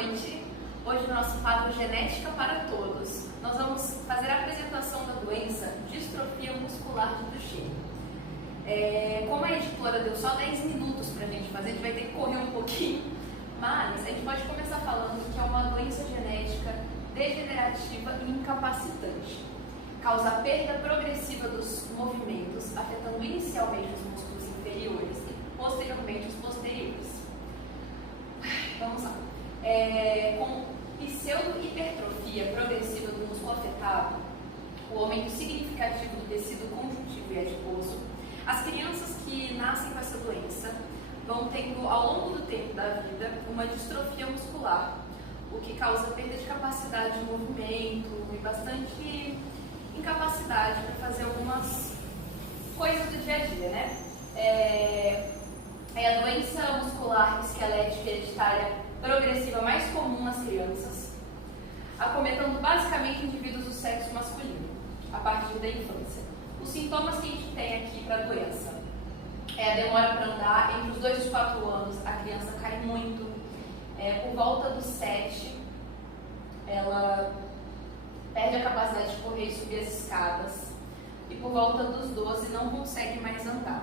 noite. Hoje no nosso quadro Genética para Todos, nós vamos fazer a apresentação da doença distrofia muscular de Duchenne. Como a editora deu só 10 minutos para a gente fazer, a gente vai ter que correr um pouquinho, mas a gente pode começar falando que é uma doença genética degenerativa e incapacitante. Causa perda progressiva dos movimentos, afetando inicialmente os músculos inferiores e posteriormente os posteriores. Vamos lá. Com pseudo-hipertrofia progressiva do músculo afetado, o aumento significativo do tecido conjuntivo e adiposo, as crianças que nascem com essa doença vão tendo, ao longo do tempo da vida, uma distrofia muscular, o que causa perda de capacidade de movimento e bastante incapacidade para fazer algumas coisas do dia a dia, né? É a doença muscular esquelética hereditária progressiva mais comum nas crianças, acometendo basicamente indivíduos do sexo masculino, a partir da infância. Os sintomas que a gente tem aqui para a doença é a demora para andar, entre os 2 e os 4 anos a criança cai muito, por volta dos 7 ela perde a capacidade de correr e subir as escadas, e por volta dos 12 não consegue mais andar.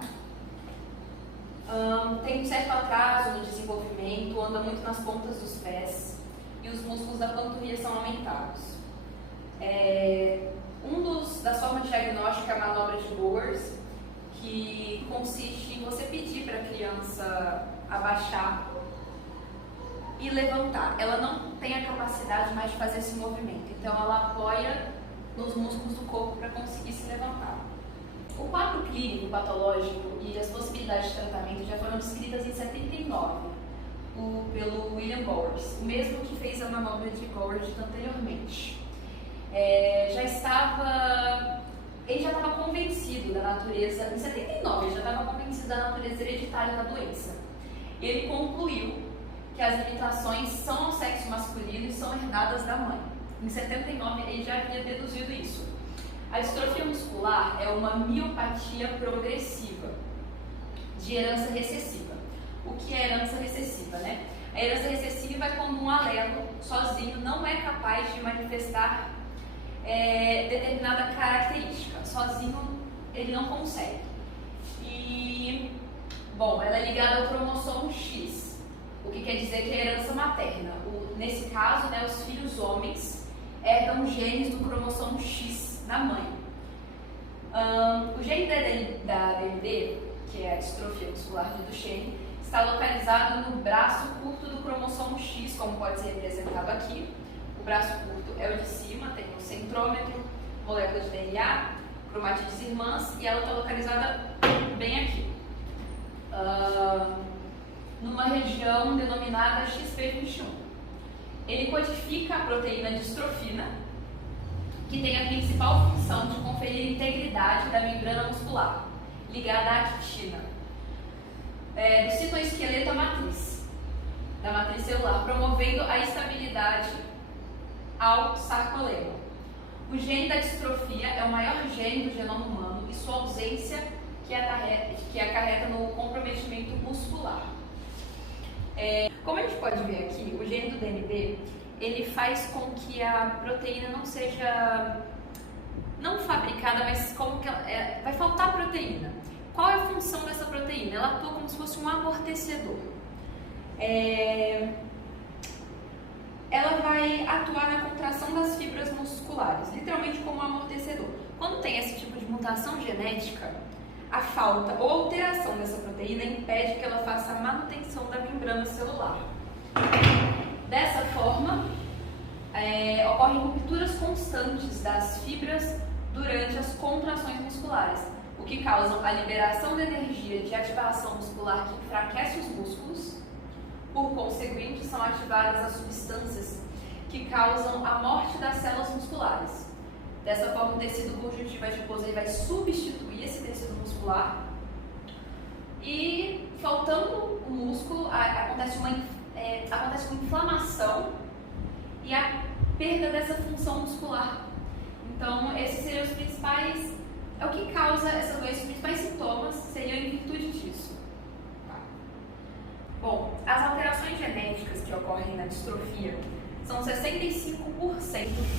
Tem um certo atraso no desenvolvimento, anda muito nas pontas dos pés e os músculos da panturrilha são aumentados. Das formas de diagnóstico é a manobra de Bowers, que consiste em você pedir para a criança abaixar e levantar. Ela não tem a capacidade mais de fazer esse movimento, então ela apoia nos músculos do corpo para conseguir se levantar. O quadro clínico patológico e as possibilidades de tratamento já foram descritas em 79 pelo William Bowers, o mesmo que fez a manobra de Gordon anteriormente. Ele já estava convencido da natureza, em 79 ele já estava convencido da natureza hereditária da doença. Ele concluiu que as limitações são ao sexo masculino e são herdadas da mãe. Em 79 ele já havia deduzido isso. A distrofia muscular é uma miopatia progressiva de herança recessiva. O que é herança recessiva, né? A herança recessiva é quando um alelo sozinho não é capaz de manifestar determinada característica. Sozinho ele não consegue. Ela é ligada ao cromossomo X, o que quer dizer que é herança materna. Nesse caso, né, os filhos homens herdam genes do cromossomo X na mãe. O gene da DMD, que é a distrofia muscular de Duchenne, está localizado no braço curto do cromossomo X, como pode ser representado aqui. O braço curto é o de cima, tem o centrômetro, molécula de DNA, cromatídeos irmãs, e ela está localizada bem aqui, numa região denominada XP21. Ele codifica a proteína distrofina, que tem a principal função de conferir integridade da membrana muscular, ligada à actina, do citoesqueleto à matriz, da matriz celular, promovendo a estabilidade ao sarcolema. O gene da distrofia é o maior gene do genoma humano e sua ausência que acarreta no comprometimento muscular. Como a gente pode ver aqui, o gene do DMD ele faz com que a proteína não seja fabricada, mas como que vai faltar proteína. Qual é a função dessa proteína? Ela atua como se fosse um amortecedor. Ela vai atuar na contração das fibras musculares, literalmente como um amortecedor. Quando tem esse tipo de mutação genética, a falta ou alteração dessa proteína impede que ela faça a manutenção da membrana celular. Dessa forma, ocorrem rupturas constantes das fibras durante as contrações musculares, o que causa a liberação de energia de ativação muscular que enfraquece os músculos. Por conseguinte, são ativadas as substâncias que causam a morte das células musculares. Dessa forma, o tecido conjuntivo adiposo ele vai substituir esse tecido muscular e, faltando o músculo, acontece uma inflamação e a perda dessa função muscular. Então, esses seriam os principais, o que causa essa doença, os principais sintomas seriam em virtude disso. Bom, as alterações genéticas que ocorrem na distrofia são 65%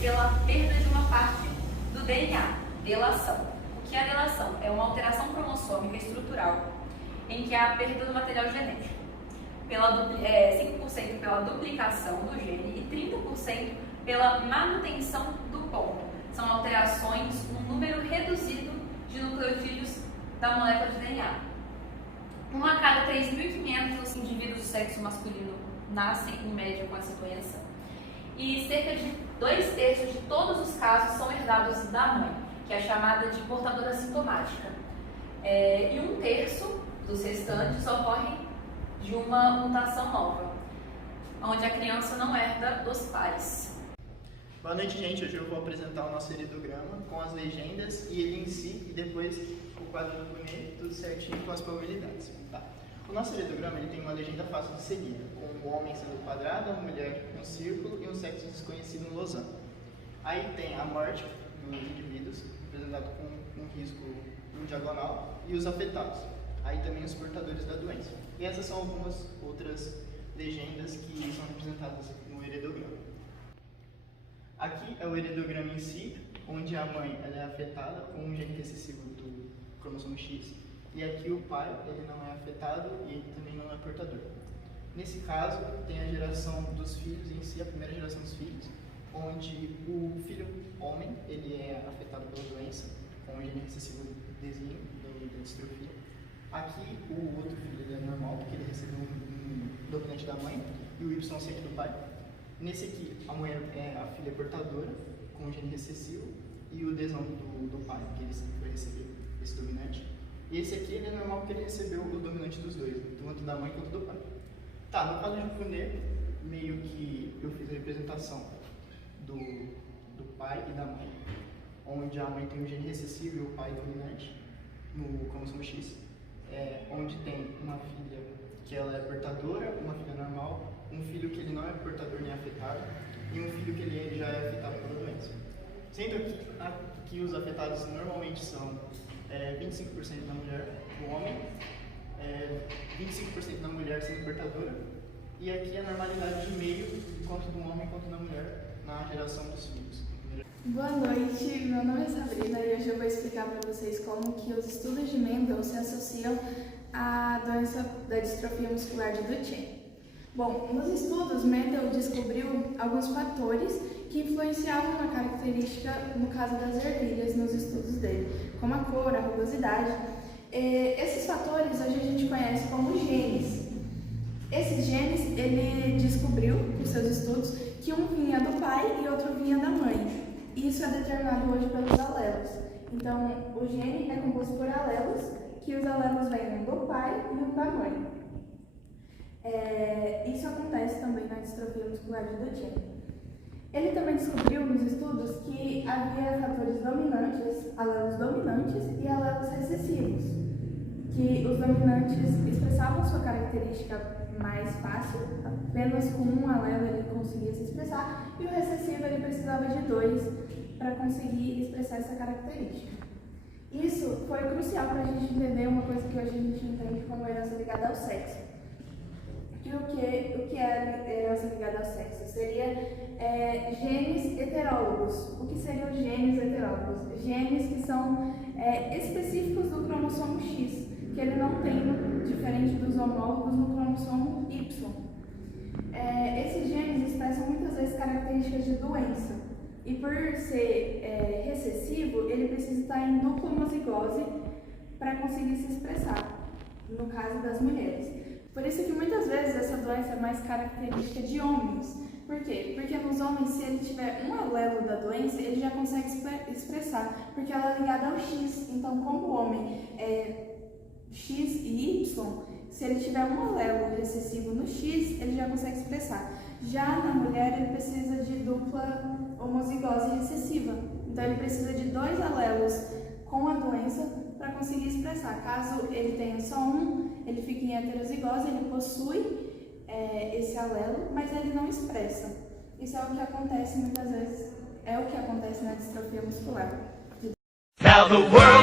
pela perda de uma parte do DNA, delação. O que é a delação? É uma alteração cromossômica estrutural em que há a perda do material genético. 5% pela duplicação do gene e 30% pela manutenção do ponto. São alterações no número reduzido de nucleotídeos da molécula de DNA. Uma a cada 3.500 indivíduos do sexo masculino nascem, em média, com essa doença. E cerca de 2/3 de todos os casos são herdados da mãe, que é chamada de portadora sintomática. E 1/3 dos restantes ocorrem de uma mutação nova, onde a criança não herda dos pais. Boa noite, gente. Hoje eu vou apresentar o nosso heredograma com as legendas e ele em si, e depois o quadro do Brunet, tudo certinho com as probabilidades. Tá. O nosso heredograma ele tem uma legenda fácil de seguir, com o homem sendo quadrado, a mulher um círculo e um sexo desconhecido no losango. Aí tem a morte dos indivíduos, representado com um risco em diagonal, e os afetados. Aí também os portadores da doença. E essas são algumas outras legendas que são representadas no heredograma. Aqui é o heredograma em si, onde a mãe ela é afetada com um gene recessivo do cromossomo X, e aqui o pai ele não é afetado e ele também não é portador. Nesse caso, tem a geração dos filhos em si, a primeira geração dos filhos, onde o filho homem ele é afetado pela doença, com o gene recessivo desinho da distrofia. Aqui o outro filho ele é normal, porque ele recebeu um dominante da mãe, e o Y sempre do pai. Nesse aqui, a mulher a filha é portadora, com o gene recessivo, e o desão do pai, que ele sempre vai receber esse dominante. E esse aqui ele é normal porque ele recebeu o dominante dos dois, tanto da mãe quanto do pai. Tá, no caso de Brunet, meio que eu fiz a representação do pai e da mãe, onde a mãe tem o gene recessivo e o pai dominante, no cromossomo X, onde tem uma filha que ela é portadora, uma filha normal, um filho que ele não é portador nem afetado, e um filho que ele já é afetado pela doença. Sendo que os afetados normalmente são 25% da mulher, do homem, 25% da mulher sendo portadora, e aqui a normalidade de meio, tanto do homem quanto da mulher, na geração dos filhos. Boa noite, meu nome é Sabrina e hoje eu vou explicar para vocês como que os estudos de Mendel se associam à doença da distrofia muscular de Duchenne. Bom, nos estudos, Mendel descobriu alguns fatores que influenciavam na característica, no caso das ervilhas, nos estudos dele, como a cor, a rugosidade. Esses fatores hoje a gente conhece como genes. Esses genes, ele descobriu, com seus estudos, que um vinha do pai e outro vinha da mãe. Isso é determinado hoje pelos alelos. Então, o gene é composto por alelos, que os alelos vêm do pai e um da mãe. Isso acontece também na distrofia muscular de Duchenne. Ele também descobriu nos estudos que havia fatores dominantes, alelos dominantes e alelos recessivos, que os dominantes expressavam sua característica mais fácil, apenas com um alelo ele conseguia se expressar, e o recessivo ele precisava de 2 para conseguir expressar essa característica. Isso foi crucial para a gente entender uma coisa que hoje a gente entende como herança ligada ao sexo. E o que é herança ligada ao sexo? Seria genes heterólogos. O que seriam genes heterólogos? Genes que são específicos do cromossomo X, que ele não tem, diferente dos homólogos, no cromossomo Y. Esses genes expressam muitas vezes características de doença. E por ser recessivo, ele precisa estar em dupla homozigose para conseguir se expressar, no caso das mulheres. Por isso que muitas vezes essa doença é mais característica de homens. Por quê? Porque nos homens, se ele tiver um alelo da doença, ele já consegue expressar, porque ela é ligada ao X. Então, como o homem é X e Y, se ele tiver um alelo recessivo no X, ele já consegue expressar. Já na mulher, ele precisa de dupla homozigose recessiva. Então, ele precisa de 2 alelos com a doença para conseguir expressar. Caso ele tenha só um, ele fica em heterozigose, ele possui esse alelo, mas ele não expressa. Isso é o que acontece muitas vezes, é o que acontece na distrofia muscular. Now the world